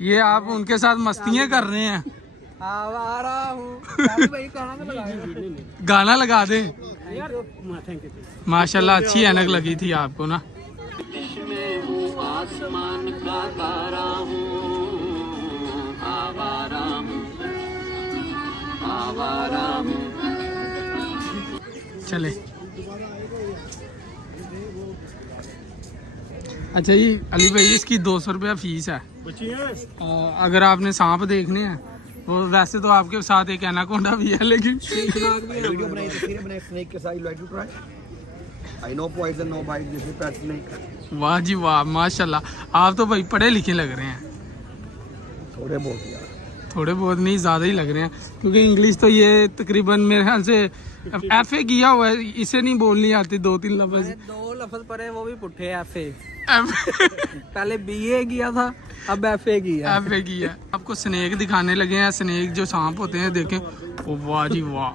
ये आप उनके साथ मस्तियाँ कर रहे हैं। आ रहा हूँ। गाना लगा दें। माशाल्लाह अच्छी ऐनक लगी थी आपको ना। आसमान का तारा हूँ, आवारा हूँ, आवारा हूँ। चले। अच्छा जी अली भाई, इसकी 200 रुपया फीस है। अगर आपने सांप देखने हैं, वो वैसे तो आपके साथ एक एनाकोंडा भी है, लेकिन वाह जी वाह, माशाल्लाह आप तो भाई पढ़े लिखे लग रहे हैं। थोड़े बहुत नहीं, ज़्यादा ही लग रहे हैं, क्योंकि इंग्लिश तो ये तकरीबन मेरे ख्याल से FA किया हुआ है, इसे नहीं बोलनी आती 2-3 लफ्ज। 2 लफ्ज पढ़े वो भी पुट्ठे FA। पहले BA किया था, अब FA किया। आपको स्नेक दिखाने लगे हैं। स्नेक जो सांप होते हैं देखें, ओ वाह जी वाह।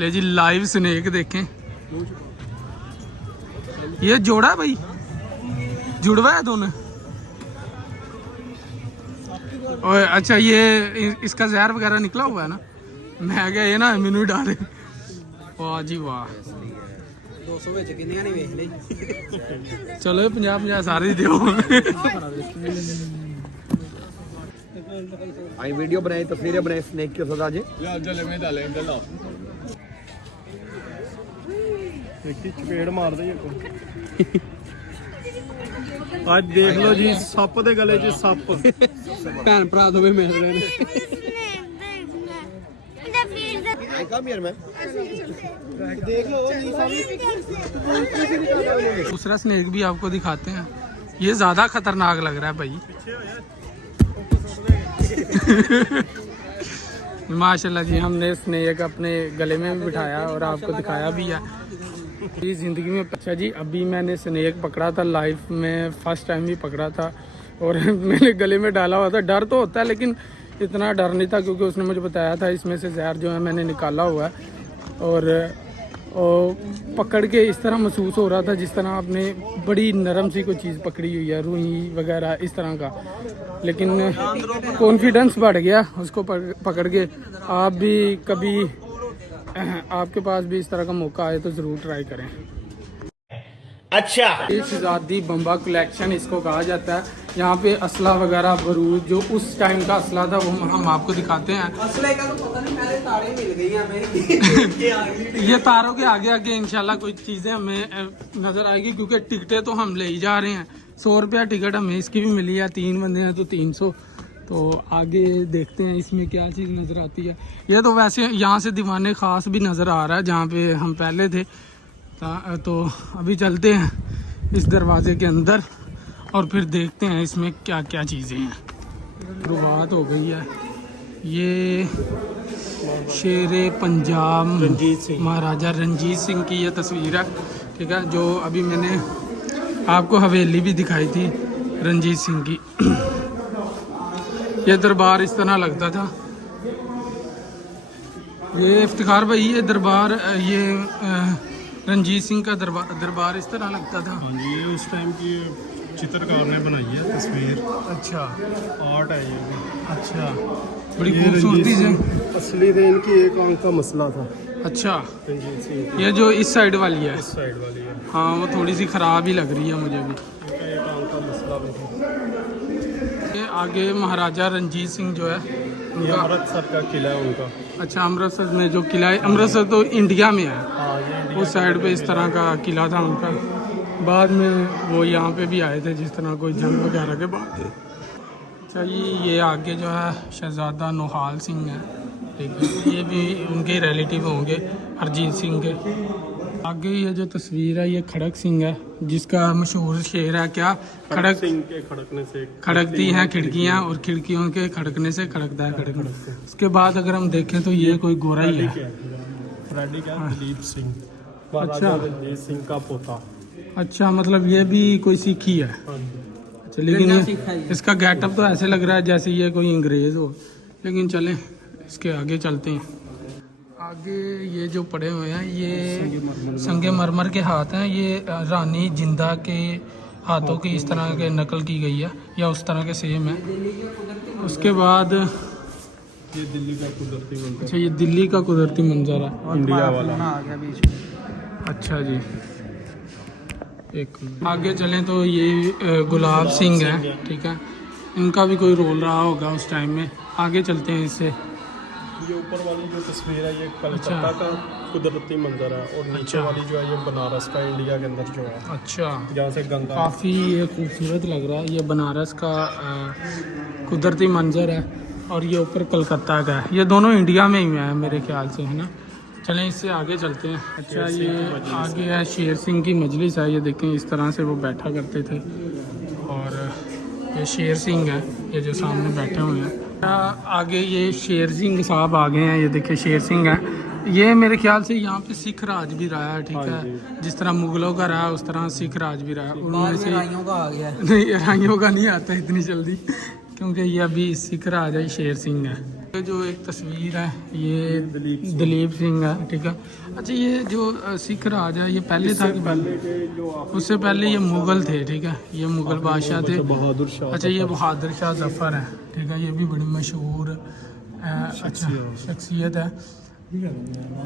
ले जी लाइव स्नेक देखें। ये जोड़ा है भाई, जुड़वा है दोनों। ओए अच्छा, ये इसका जहर वगैरह निकला हुआ है ना। मैं क्या ये ना मैनू डाले। वाह जी वाह। 200 ਵਿੱਚ ਕਿੰਨੀਆਂ ਨਹੀਂ ਵੇਖ ਲਈ। चलो 50-50 सारे ही दो। आई वीडियो बनाई, तस्वीरें बनाई स्नेक के साथ। आज चपेड़ मार दे आज देख लो जी, सप दे गले च सप। ਭੈਣ ਭਰਾ ਦੋਵੇਂ ਮਿਲ ਰਹੇ ਨੇ। दूसरा स्नेक भी आपको दिखाते हैं। ये ज्यादा खतरनाक लग रहा है भाई। माशाल्लाह जी, हमने स्नेक अपने गले में भी बिठाया और आपको दिखाया भी है। जी ज़िंदगी में अच्छा जी, अभी मैंने स्नेक पकड़ा था लाइफ में, फर्स्ट टाइम ही पकड़ा था और मैंने गले में डाला हुआ था। डर तो होता है, लेकिन इतना डर नहीं था, क्योंकि उसने मुझे बताया था इसमें से जहर जो है मैंने निकाला हुआ है। और पकड़ के इस तरह महसूस हो रहा था जिस तरह आपने बड़ी नरम सी कोई चीज़ पकड़ी हुई है, रुई वगैरह इस तरह का। लेकिन कॉन्फिडेंस बढ़ गया उसको पकड़ के। आप भी कभी, आपके पास भी इस तरह का मौका आए तो ज़रूर ट्राई करें। अच्छा, इस आज़ादी बम्बा कलेक्शन इसको कहा जाता है। यहाँ पे असला वगैरह बरूद जो उस टाइम का असला था वो हम आपको दिखाते हैं। असले का तो पता नहीं, पहले तारे मिल गई हमें। ये तारों के आगे आगे इंशाल्लाह कोई चीज़ें हमें नज़र आएगी, क्योंकि टिकटें तो हम ले ही जा रहे हैं। 100 रुपया टिकट हमें इसकी भी मिली है, 3 बंदे हैं तो 300। तो आगे देखते हैं इसमें क्या चीज़ नज़र आती है। ये तो वैसे यहाँ से दीवाने ख़ास भी नज़र आ रहा है जहाँ पे हम पहले थे। तो अभी चलते हैं इस दरवाजे के अंदर और फिर देखते हैं इसमें क्या क्या चीज़ें हैं। शुरुआत हो गई है। ये शेरे पंजाब महाराजा रंजीत सिंह की ये तस्वीर है, ठीक है, जो अभी मैंने आपको हवेली भी दिखाई थी रंजीत सिंह की। ये दरबार इस तरह लगता था। ये इफ्तिखार भाई, ये दरबार, ये रंजीत सिंह का दरबार इस तरह लगता था। हाँ जी, ये उस टाइम की चित्रकार ने बनाई है तस्वीर। अच्छा, आर्ट है ये। अच्छा, बड़ी खूबसूरती से। असली थे, इनकी एक आंख का मसला था। अच्छा, रंजीत सिंह ये जो इस साइड वाली है, इस साइड वाली है। हाँ वो थोड़ी सी ख़राब ही लग रही है मुझे भी। इनका एक आंख का मसला भी था। ये आगे महाराजा रंजीत सिंह जो है ये अमृतसर का किला है उनका। अच्छा, अमृतसर में जो किला है, अमृतसर तो इंडिया में है। हाँ, ये उस साइड पे इस तरह का किला था उनका। बाद में वो यहाँ पे भी आए थे जिस तरह कोई जंग वगैरह के बाद। अच्छा, ये आगे जो है शहजादा नौहाल सिंह है, ठीक है, ये भी उनके रिलेटिव होंगे हरजीत सिंह के। आगे ये जो तस्वीर है ये खड़क सिंह है, जिसका मशहूर शेर है क्या, खड़क सिंह के खड़कने से खड़कती हैं खिड़कियाँ और खिड़कियों के खड़कने से खड़कता है खड़कना। उसके बाद अगर हम देखें तो ये कोई गोरा ही है। फ्रेडी क्या, दलीप सिंह, अच्छा। महाराजा रंजीत सिंह का पोता। अच्छा, मतलब ये भी कोई सिखी है। हाँ जी। अच्छा, लेकिन इसका गेटअप तो ऐसे लग रहा है जैसे ये कोई अंग्रेज़ हो। लेकिन चलें इसके आगे चलते हैं। आगे ये जो पड़े हुए हैं ये संगे मरमर के हाथ हैं। ये रानी जिंदा के हाथों की इस तरह के नकल की गई है या उस तरह के सेम है। उसके बाद ये दिल्ली का कुदरती मंजर, अच्छा ये दिल्ली का कुदरती मंजर है। इंडिया वाला। आ गया बीच में। अच्छा जी, एक आगे चलें तो ये गुलाब सिंह है, ठीक है, इनका भी कोई रोल रहा होगा उस टाइम में। आगे चलते हैं इससे। ये ऊपर वाली जो तस्वीर है ये कलकत्ता अच्छा। का कुदरती मंजर है, और नीचे अच्छा। वाली जो है ये बनारस का, इंडिया के अंदर जो है, अच्छा, जहाँ से गंगा। काफ़ी ये खूबसूरत लग रहा है। ये बनारस का कुदरती मंजर है और ये ऊपर कलकत्ता का है। ये दोनों इंडिया में ही है मेरे ख्याल से, है ना। चलें इससे आगे चलते हैं। अच्छा ये आगे है शेर सिंह की मजलिस है। ये देखें इस तरह से वो बैठा करते थे। और ये शेर सिंह है, ये जो सामने बैठे हुए हैं। आगे ये शेर सिंह साहब आ गए हैं। ये देखिए शेर सिंह है। ये मेरे ख्याल से यहाँ पे सिख राज भी रहा है, ठीक है। जिस तरह मुगलों का रहा उस तरह सिख राज भी रहा है। उनमें से राइयों का आ गया है। नहीं, राइयों का नहीं आता इतनी जल्दी, क्योंकि ये अभी सिख राजा ही शेर सिंह है। ये जो एक तस्वीर है ये दिलीप सिंह है, ठीक है। अच्छा ये जो सिख राज है ये पहले था कि पहले के जो उससे पहले ये मुगल थे, ठीक है। ये मुगल बादशाह थे। बहादुर शाह। अच्छा ये बहादुर शाह जफ़र है, ठीक है। ये भी बड़ी मशहूर अच्छा शख्सियत है।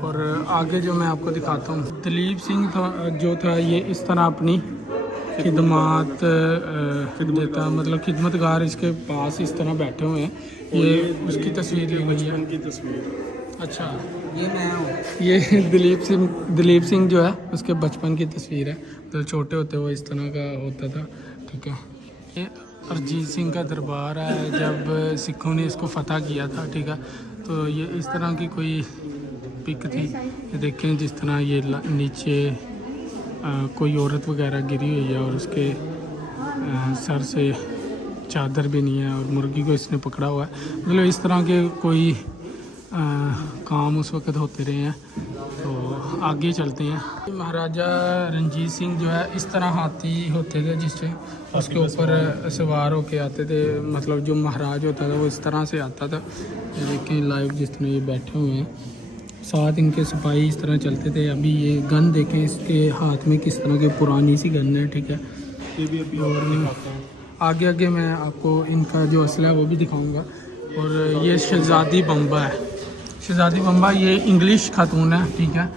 और आगे जो मैं आपको दिखाता हूँ, दिलीप सिंह था जो था ये इस तरह अपनी खिदमत देता, मतलब खिदमतगार इसके पास इस तरह बैठे हुए हैं। ये उसकी तस्वीर ली गई है। उनकी तस्वीर। अच्छा ये मैं हूँ। ये दिलीप सिंह जो है उसके बचपन की तस्वीर है। तो छोटे होते वो इस तरह का होता था, ठीक है। ये अरिजीत सिंह का दरबार है, जब सिखों ने इसको फतह किया था, ठीक है। तो ये इस तरह की कोई पिक थी। ये देखें जिस तरह ये नीचे कोई औरत वगैरह गिरी हुई है और उसके सर से चादर भी नहीं है और मुर्गी को इसने पकड़ा हुआ है। मतलब इस तरह के कोई काम उस वक़्त होते रहे हैं। तो आगे चलते हैं। महाराजा रंजीत सिंह जो है इस तरह हाथी होते थे जिससे उसके ऊपर सवार होके आते थे। मतलब जो महाराज होता था वो इस तरह से आता था। ये देखें लाइव जिस तरह ये बैठे हुए हैं, साथ इनके सिपाही इस तरह चलते थे। अभी ये गन देखें इसके हाथ में किस तरह की पुरानी सी गन है, ठीक है। ये भी अभी और दिखाता हूँ। आगे आगे मैं आपको इनका जो असला है वो भी दिखाऊंगा। और ये शहज़ादी बम्बा है। शहज़ादी बम्बा ये इंग्लिश खातून है, ठीक है,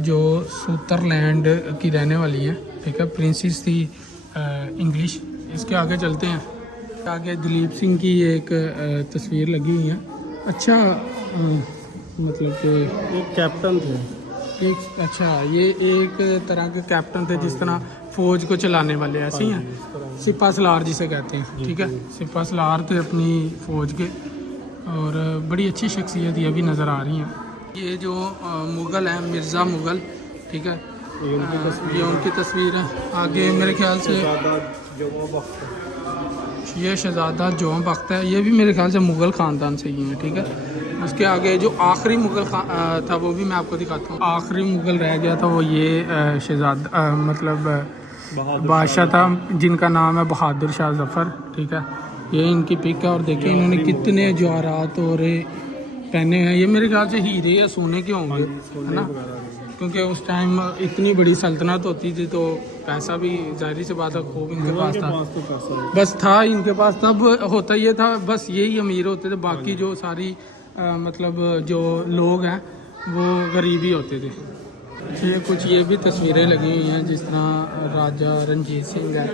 जो सूतरलैंड की रहने वाली है, ठीक है। प्रिंसेस थी इंग्लिश। इसके आगे चलते हैं। आगे दिलीप सिंह की एक तस्वीर लगी हुई है। अच्छा मतलब कि ये कैप्टन थे। एक अच्छा ये एक तरह के कैप्टन थे जिस तरह फौज को चलाने वाले ऐसे ही हैं। सिपा सलार जिसे कहते हैं, ठीक है। सिपा सलार थे अपनी फ़ौज के। और बड़ी अच्छी शख्सियत ये भी नज़र आ रही हैं। ये जो मुग़ल हैं मिर्ज़ा मुग़ल, ठीक है, ये उनकी तस्वीर है। आगे मेरे ख्याल से ये शहज़ादा जोम बख्त है। ये भी मेरे ख्याल से मुग़ल ख़ानदान से ही हैं, ठीक है। उसके आगे जो आखिरी मुग़ल था वो भी मैं आपको दिखाता हूँ। आखिरी मुग़ल रह गया था वो ये शहज़ादा मतलब बादशाह था जिनका नाम है बहादुर शाह जफ़र, ठीक है। ये इनकी पिक है और देखिए इन्होंने कितने जवाहरात और पहने हैं। ये मेरे ख्याल से हीरे या सोने के होंगे, है ना, क्योंकि उस टाइम इतनी बड़ी सल्तनत होती थी तो पैसा भी जाहिर सी बात है खूब इनके पास था। बस था इनके पास तब होता ये था, बस यही अमीर होते थे। बाकी जो सारी मतलब जो लोग हैं वो गरीब ही होते थे। ये कुछ ये भी तस्वीरें लगी हुई हैं जिस तरह राजा रंजीत सिंह है,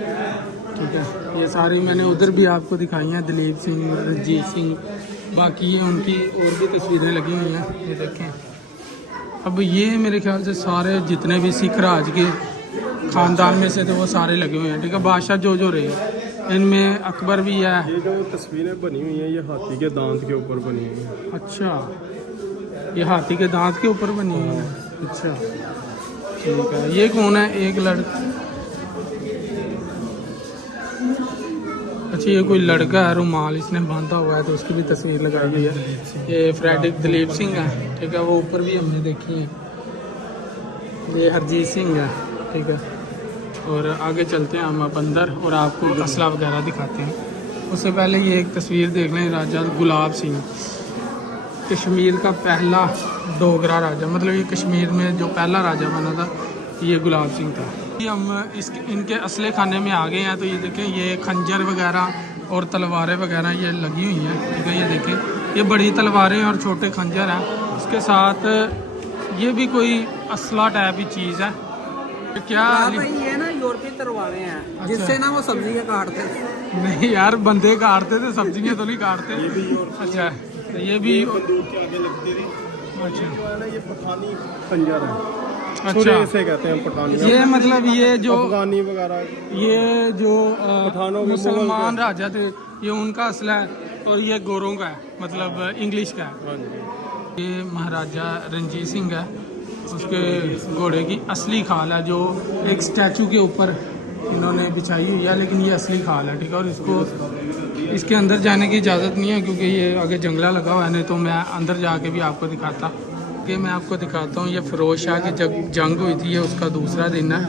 ठीक है। ये सारी मैंने उधर भी आपको दिखाई हैं, दिलीप सिंह, रंजीत सिंह। बाकी ये उनकी और भी तस्वीरें लगी हुई हैं, ये देखें। अब ये मेरे ख्याल से सारे जितने भी सिख राज के ख़ानदान में से थे वो सारे लगे हुए हैं, ठीक है। बादशाह जो रहे इनमें अकबर भी है। ये जो तस्वीरें बनी हुई हैं ये हाथी के दांत के ऊपर बनी हुई हैं। अच्छा ये हाथी के दांत के ऊपर बनी हुई है। अच्छा ठीक है। ये कौन है? एक लड़का। अच्छा ये कोई लड़का है, रुमाल इसने बांधा हुआ है तो उसकी भी तस्वीर लगाई गई है। ये फ्रेडरिक दिलीप सिंह है, ठीक है। वो ऊपर भी हमने देखी है। ये हरजीत सिंह है, ठीक है। और आगे चलते हैं हम अब अंदर और आपको असला वगैरह दिखाते हैं। उससे पहले ये एक तस्वीर देख लें। राजा गुलाब सिंह, कश्मीर का पहला डोगरा राजा, मतलब ये कश्मीर में जो पहला राजा बना था ये गुलाब सिंह था। ये हम इनके असले खाने में आ गए हैं। तो ये देखें, ये खंजर वगैरह और तलवारें वगैरह ये लगी हुई हैं, ठीक है। ये देखें, ये बड़ी तलवारें और छोटे खंजर हैं। उसके साथ ये भी कोई असला टाइप की चीज़ है। क्या भाई ये ना यूरोपीय तलवारें हैं, अच्छा। जिससे ना वो सब्जियां काटते थे। नहीं यार, बंदे काटते थे, सब्जियां तो नहीं काटते। अच्छा, तो ये भी बंदूक के आगे लगती थी। अच्छा जो है ना, ये पठानी खंजर है। अच्छा, छुरे इसे कहते हैं पठानी। ये मतलब ये जो अफगानी वगैरह, ये जो पठानों के मुसलमान राजा थे, ये उनका असला है, और ये गोरों का है, मतलब इंग्लिश का है। हाँ जी। ये महाराजा रणजीत सिंह है, उसके घोड़े की असली खाल है, जो एक स्टैचू के ऊपर इन्होंने बिछाई हुई है, लेकिन ये असली खाल है, ठीक है। और इसको इसके अंदर जाने की इजाज़त नहीं है, क्योंकि ये आगे जंगला लगा हुआ है। नहीं तो मैं अंदर जाके भी आपको दिखाता। कि मैं आपको दिखाता हूँ, ये फिरोज शाह की जंग हुई थी, ये उसका दूसरा दिन है।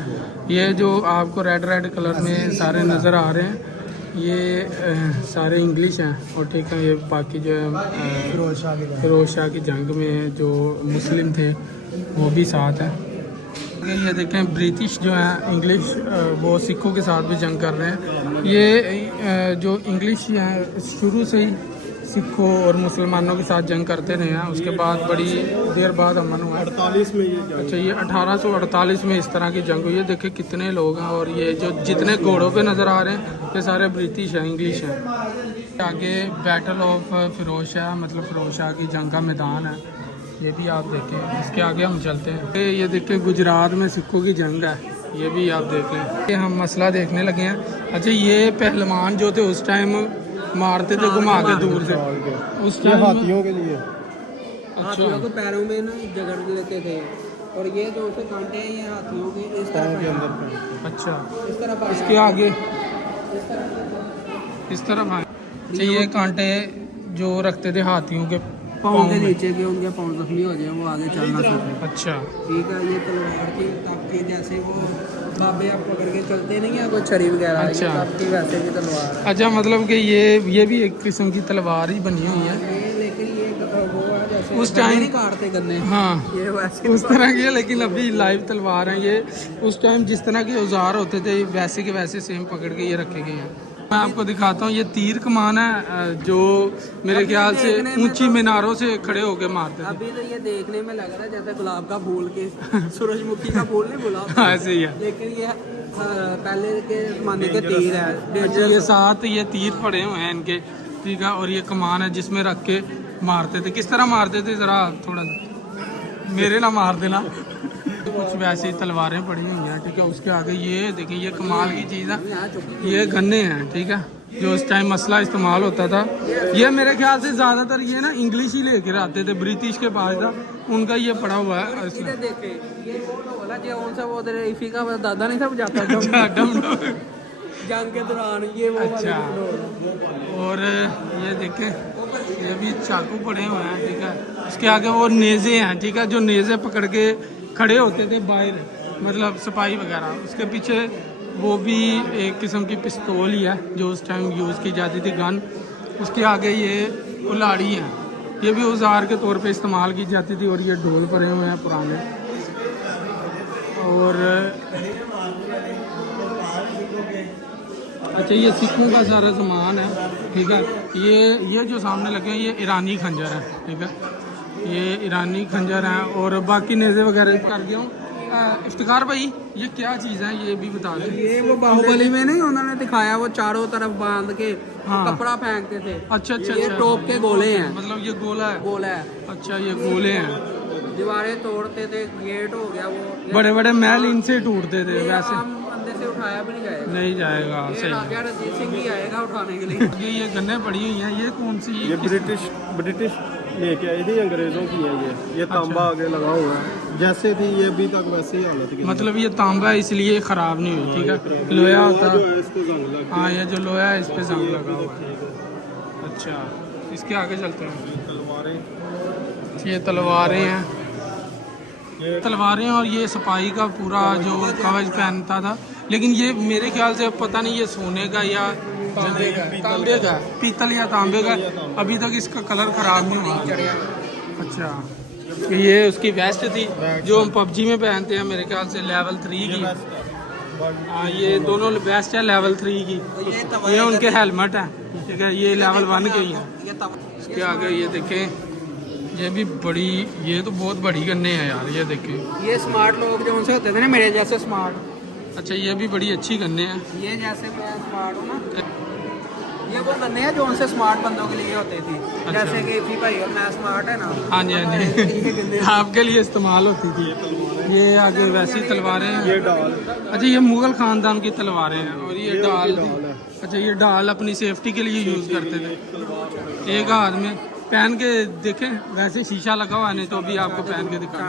ये जो आपको रेड रेड कलर में सारे नज़र आ रहे हैं, ये सारे इंग्लिश हैं, और ठीक है, ये बाकी जो है फिरोज शाह की जंग में जो मुस्लिम थे वो भी साथ है। ये देखें, ब्रिटिश जो है इंग्लिश, वो सिखों के साथ भी जंग कर रहे हैं। ये जो इंग्लिश हैं शुरू से ही सिखों और मुसलमानों के साथ जंग करते रहे हैं। उसके बाद बड़ी देर बाद अमन हुआ। 48 में ये जंग। अच्छा, ये 1848 में इस तरह की जंग हुई है। देखे कितने लोग हैं, और ये जो जितने घोड़ों पे नज़र आ रहे हैं, ये सारे ब्रिटिश हैं, इंग्लिश हैं। आगे बैटल ऑफ फिरोज शाह, मतलब फिरोज शाह की जंग का मैदान है, ये भी आप देखें। इसके आगे हम चलते हैं। ये देखें, गुजरात में सिखों की जंग है, ये भी आप देख लें। ये हम मसला देखने लगे हैं। अच्छा, ये पहलवान जो थे उस टाइम मारते थे घुमा के दूर से, उस ये टाइम। हाथियों के लिए। हाथियों को पैरों में ना जगड़ लेते थे, और ये जो उसे कांटे हैं, ये हाथियों के इस तरह के अंदर। अच्छा, इस तरफ इसके आगे इस तरफ आए। अच्छा, ये कांटे जो रखते थे हाथियों के पाँव के नीचे के, उनके पाँव जख्मी हो जाए, वो आगे चलना सीखे। अच्छा, ठीक है। ये तलवार की ताकि जैसे वो बाबे आप पकड़ के चलते नहीं है, कोई छड़ी वगैरह, अच्छा। आपकी वैसे की तलवार है। अच्छा, मतलब कि ये भी एक किस्म की तलवार ही बनी हुई है। ये लेकिन ये वो है जैसे उस टाइम नहीं काटते गन्ने, हाँ, ये वैसे उस तरह की है, लेकिन अभी लाइव तलवार है ये। उस टाइम जिस तरह के औजार होते थे, वैसे के वैसे सेम पकड़ के ये रखे गए हैं। मैं आपको दिखाता हूँ, ये तीर कमान है, जो मेरे ख्याल से ऊंची मीनारों से खड़े होके मारते थे। अभी तो ये देखने में लग रहा है जैसे गुलाब का फूल के सूरजमुखी का फूल नहीं, गुलाब हाँ, ऐसे ही है। लेकिन ये पहले के जमाने के तीर है। अच्छा, ये साथ ये तीर पड़े हुए हैं इनके, ठीक है। और ये कमान है जिसमें रख के मारते थे। किस तरह मारते थे, ज़रा थोड़ा मेरे ना मार देना। कुछ वैसी तलवारें पड़ी हुई हैं, ठीक है। उसके आगे ये देखिए, ये कमाल की चीज़ है, ये गन्ने हैं, ठीक है, जो उस टाइम मसला इस्तेमाल होता था। ये मेरे ख्याल से ज़्यादातर ये ना इंग्लिश ही लेकर आते थे, ब्रिटिश के पास था, उनका ये पड़ा हुआ है इसमें। इधर देखे, ये बोला जो उनसे वो तेरे इफी का दादा नहीं था बजाता था अच्छा, डम जंग के दौरान, ये वो वाले अच्छा। ढोल। और ये देखें, ये भी चाकू पड़े हुए हैं, ठीक है। उसके आगे वो नेज़े हैं, ठीक है, जो नेज़े पकड़ के खड़े होते थे बाहर, मतलब सिपाही वगैरह। उसके पीछे वो भी एक किस्म की पिस्तौल ही है, जो उस टाइम यूज़ की जाती थी, गन। उसके आगे ये कुल्हाड़ी है, ये भी औजार के तौर पे इस्तेमाल की जाती थी। और ये ढोल पड़े हुए हैं पुराने। और अच्छा, ये सिखों का सारा सामान है, ठीक है। ये जो सामने लगे हैं, ये ईरानी खंजर है, ठीक है, ये ईरानी खंजर हैं। और बाकी नेज़े वगैरह कर गया हूँ। इफ्तिखार भाई, ये क्या चीज़ है, ये भी बता दें। ये वो बाहुबली में नहीं उन्होंने दिखाया, वो चारों तरफ बांध के हाँ। कपड़ा फेंकते थे। अच्छा अच्छा, ये अच्छा। टोप के गोले हैं, मतलब ये गोला है। गोला है। अच्छा, ये गोले हैं। दीवारें तोड़ते थे, गेट हो गया वो। बड़े बड़े महल इनसे टूटते थे, ये वैसे आम बंदे से उठाया भी नहीं जाएगा। नहीं जाएगा। ये सही राजा रणजीत सिंह ही आएगा उठाने के लिए। ये गन्ने पड़ी हुई हैं, ये कौन सी? ये ब्रिटिश लेके आई थी, अंग्रेजों की है ये तांबा आगे लगा हुआ है, जैसे थी ये अभी तक वैसे ही हालत की। मतलब ये तांबा है, इसलिए ख़राब नहीं हुई, ठीक है। लोहा होता जो है इसको जंग लग हाँ, ये जो लोहा है इस पे जंग लगा हुआ है। अच्छा, इसके आगे चलते हैं। तलवारें, ये तलवारें हैं, तलवारें। और ये सिपाही का पूरा जो कवच पहनता था, लेकिन ये मेरे ख्याल से पता नहीं ये सोने का या तांबे का, पीतल या तांबे का। अभी तक इसका कलर ख़राब नहीं हुआ। अच्छा, ये उसकी वेस्ट थी जो हम पबजी में पहनते हैं, मेरे ख्याल से लेवल 3 की। हाँ ये दोनों बेस्ट है लेवल 3 की। ये उनके हेलमेट है, ठीक है, ये लेवल 1 के ही है। इसके आगे ये देखें, ये भी बड़ी, ये तो बहुत बड़ी गन्ने हैं यार, ये देखें। ये स्मार्ट लोग जो उनसे होते थे ना, मेरे जैसे स्मार्ट। अच्छा ये भी बड़ी अच्छी गन्ने हैं। ये जैसे मैं स्मार्ट हूँ ना, ये वो गन्ने हैं जो उनसे स्मार्ट बंदों के लिए होते थी। जैसे कि इफी भाई और मैं स्मार्ट है ना। हाँ जी हाँ जी आपके लिए इस्तेमाल होती थी। ये आगे वैसी तलवारें हैं। ये डाल, अच्छा ये मुगल खानदान की तलवारें हैं। और ये डाल थी। अच्छा ये डाल अपनी सेफ्टी के लिए यूज़ करते थे। एक हाथ में पहन के देखें, वैसे शीशा लगा हुआ, नहीं तो अभी आपको पहन के दिखा।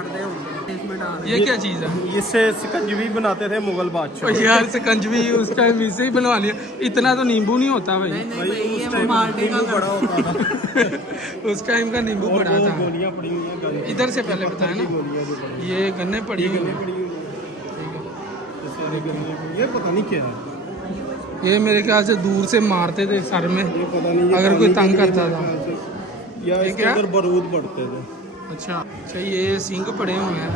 ये क्या चीज़ है? इससे शिकंजवी बनाते थे मुगल बादशाह। और यार शिकंजवी उस टाइम इससे ही बनवा लिया। इतना तो नींबू नहीं होता भाई। बड़ा होता था। उस टाइम का नींबू बड़ा था। गोलियां पड़ी हुई हैं गन की। इधर से पहले बताया ना, गोलियां जो पड़ी हैं। ये गन्ने पड़ी हुई हैं। ये सारे गन्ने, ये पता नहीं क्या है। ये मेरे ख्याल से दूर से मारते थे सर में, ये पता नहीं, ये अगर कोई तंग पानी के लिए करता था। मेरे ख्याल से, या ये इसके क्या? अंदर बारूद बढ़ते थे। अच्छा ये सिंग पड़े हुए हैं।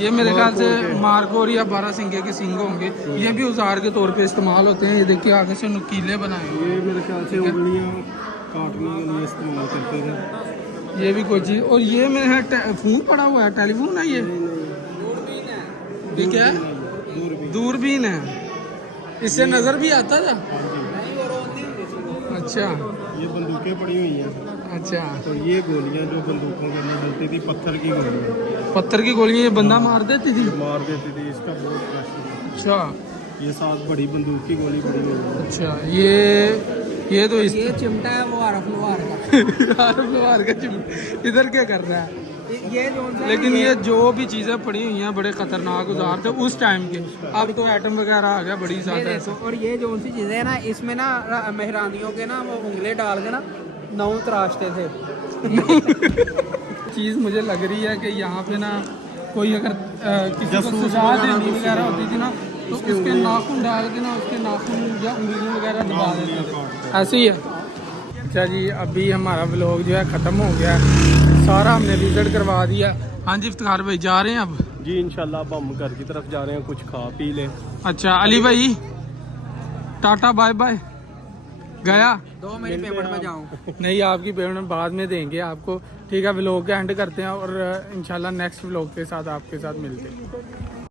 ये मेरे ख्याल से मारकोर या 12 सिंगे के सिंग होंगे। ये भी औजार के तौर पे इस्तेमाल होते हैं। ये देखिए आगे से नुकीले बनाए हुए ये मेरे ख्याल से उंगलियां काटने के लिए इस्तेमाल करते थे। हैं। ये भी कोई चीज़। और ये मेरे यहाँ फोन पड़ा हुआ है, टेलीफोन है ये क्या है? दूरबीन है। इससे नज़र भी आता था। अच्छा ये बंदूकें पड़ी हुई हैं। अच्छा तो ये गोलियां जो बंदूकों के अंदर डलती थी, पत्थर की गोलियां पत्थर की गोलियां ये बंदा मार देती थी। मार देती थी। इसका बहुत प्रेशर है। अच्छा ये साथ बड़ी बंदूक की गोली पड़ी हुई है। अच्छा ये तो इस ये चिमटा है वो आरफ लोहार का। आरफ लोहार का चिमटा इधर क्या कर रहा है? ये जो लेकिन ये जो भी चीज़ें पड़ी हुई हैं बड़े खतरनाक औजार थे उस टाइम के। अब तो एटम वगैरह आ गया बड़ी ज़्यादा ऐसा। और ये जो सी चीजें है ना, इसमें ना मेहरानियों के ना वो उंगली डाल के ना नौ तराशते थे। चीज़ मुझे लग रही है कि यहाँ पे ना कोई अगर किसी को सजा देनी वगैरह होती थी ना, तो उसके नाखून डाल के ना उसके नाखून या उंगलियों वगैरह दबा देते थे। ऐसे ही है। अच्छा जी अभी हमारा व्लॉग जो है ख़त्म हो गया है, सारा हमने विजिट करवा दिया। हाँ जी इफ्तिखार भाई जा रहे हैं अब? जी इंशाल्लाह अब हम घर की तरफ जा रहे हैं, कुछ खा पी लें। अच्छा अली भाई टाटा बाय बाय। गया? दो मेरी पेमेंट में जाऊँ। नहीं आपकी पेमेंट बाद में देंगे आपको, ठीक है। व्लॉग का एंड करते हैं और इंशाल्लाह नेक्स्ट व्लॉग के साथ आपके साथ मिलते हैं।